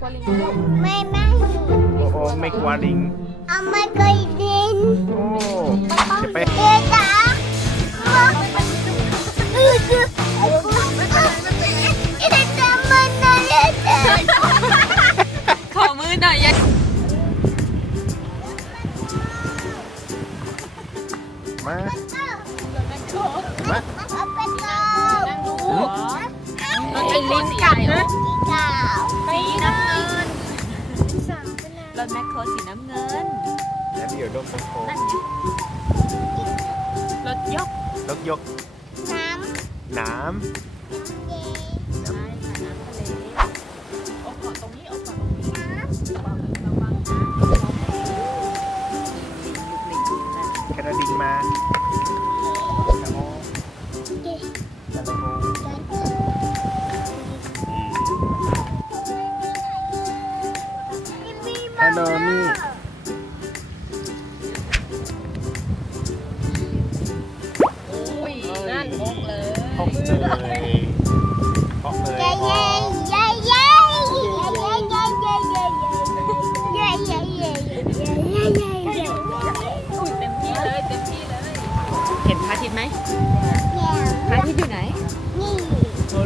กลัวลิงไหมไม่ไม่โอ้โอ้ไม่กลัวลิง เอาไม่เคยดินโอ้จะไปเอ๊ะจ๋าเออคือเอ๊ะจ๋ามันน่าเล่นจ๋าขอมือหน่อยยายมา มาเอาไปก่อน ไอ้ลิงกัดนะกาวสีน้ำเงินรถแมคโครสีน้ำเงินแล้วเดี๋ยวโดนโค้งนั่นไงรถยกยกยก น้น้ำเย็นใเบอร์มี่อ้ยนั่นพกเลยพกเลยพกเลยพออุ้ยเต็มที่เลยเต็มที่เลยเห็นพระอาทิตย์ไหมพระอาทิตย์อยู่ไหนโอ้โห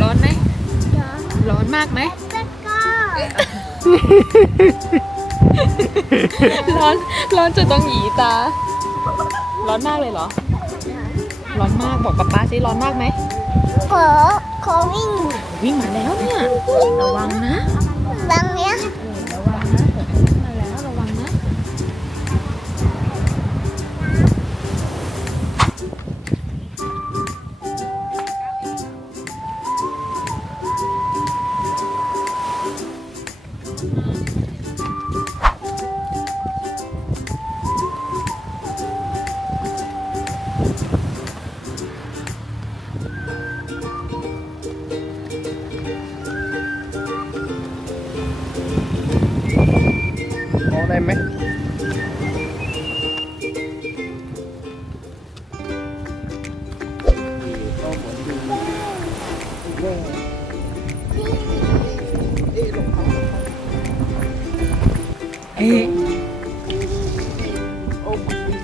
ร้อนไหมร้อนมากไหม Let's go. ร้อน ร้อนจนต้องหยีตา ร้อนมากเลยเหรอ ร้อนมากบอกกับป้าสิร้อนมากไหม ขอ ขอวิ่ง วิ่งมาแล้วเนี่ย ระวังนะบางเนี้ย เอ๊ะลงเขาเอ๊ะโอ้มันดี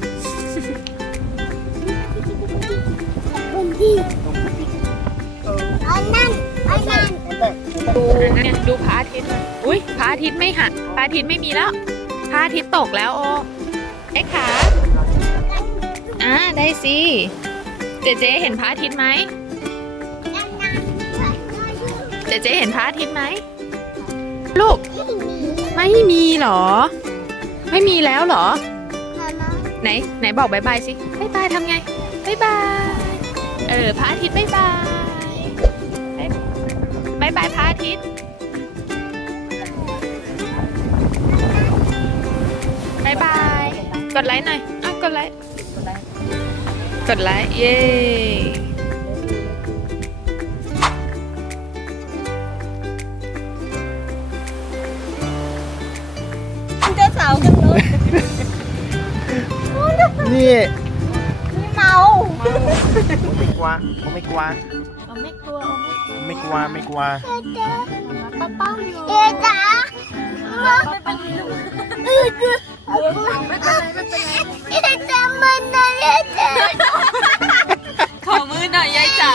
บนที่เอออันนั้นอันนั้นแต่แต่ดูเนี่ยดูพระอาทิตย์อุ้ยพระอาทิตย์ไม่หันพระอาทิตย์ไม่มีแล้วพระอาทิตย์ตกแล้วโอเอ๊ะขาอ่าได้สิ เจเจเห็นพระอาทิตย์ไหม เจเจเห็นพระอาทิตย์ไหมลูก ไม่มีไม่มีเหรอ ไม่มีแล้วเหรอมามาไหน ไหนบอกบายบายสิบายบายทำไงบายบาย เออพระอาทิตย์บายบายบายบายพระอาทิตย์บายบาย กดไลค์หน่อยอะกดไลค์ กดไลค์ เย้ นี่เมาผมไม่กลัวผมไม่กลัวเอาไม่กลัวเอาไม่ผมไม่กลัวไม่กลัวป้าป้าอยู่เอ๊ะจ๋าไม่เป็นไรลูกเออคือเอ๊ะจ๋ามันน่าเล่นจ๋าขอมือหน่อยยายจ๋า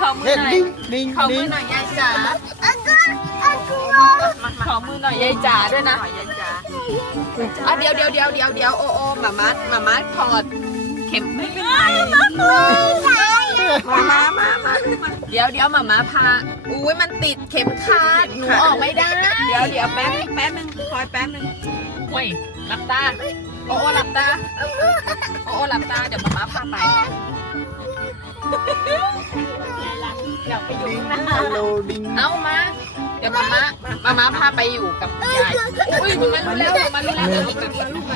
ขอมือเฮ้ยหน่อยลิงลิงขอมืลิองหน่อยยายจ๋าอันก็อันก็ข อมือหน่อยยายจ๋าด้วยนะอะเดี๋ยวเดี๋ยวเดี๋ยวเดี๋ยวเดี๋ยวโอโอหมามาหมามาถอดเข็มไม่เป็นไรไม่ใช่มามามามาเดี๋ยวเดี๋ยวหมามาพาอุ้ยมันติดเข็มขัดหนูออกไม่ได้ เดี๋ยวเดี๋ยวแป๊บนึงแป๊บนึงคอยแป๊บนึงเว้ยหลับตาโอโอหลับตาโอโอหลับตาเดี๋ยวหมามาพาไปอยากไปอยู่ลิงข้างหน้าฮัลโหลลิงเอามาเดี๋ยวมามามามาพาไปอยู่กับยายอุ้ยมันรู้แล้วมันรู้แล้วเดี๋ยวนี้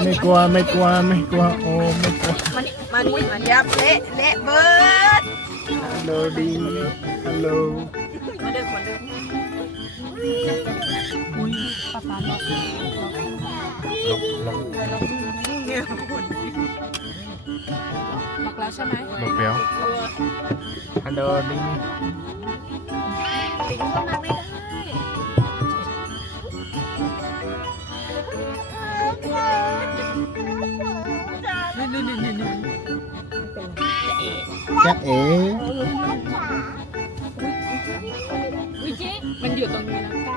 ไม่กลัวไม่กลัวไม่กลัวโอ้ไม่กลัวมันมันมันยับเละเละเบิร์ดฮัลโหลลิงฮัลโหลมาเดินคนเดินอุ้ยป้าป้าล็อกลงลงล็อกแล้วใช่ไหมลงแล้วฮัลโหลลิงลิงเข้ามาไม่ จ๊ะเอ๋อุ้ยเจ๊มันอยู่ตรงนี้แล้วใ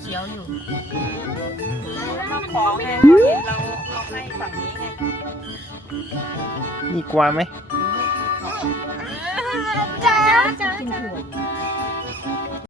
เขาเคี้ยวอยู่มาขอไงเราเอาให้ฝั่งนี้ไงมีกวางไหมจ้าจ้าจ้า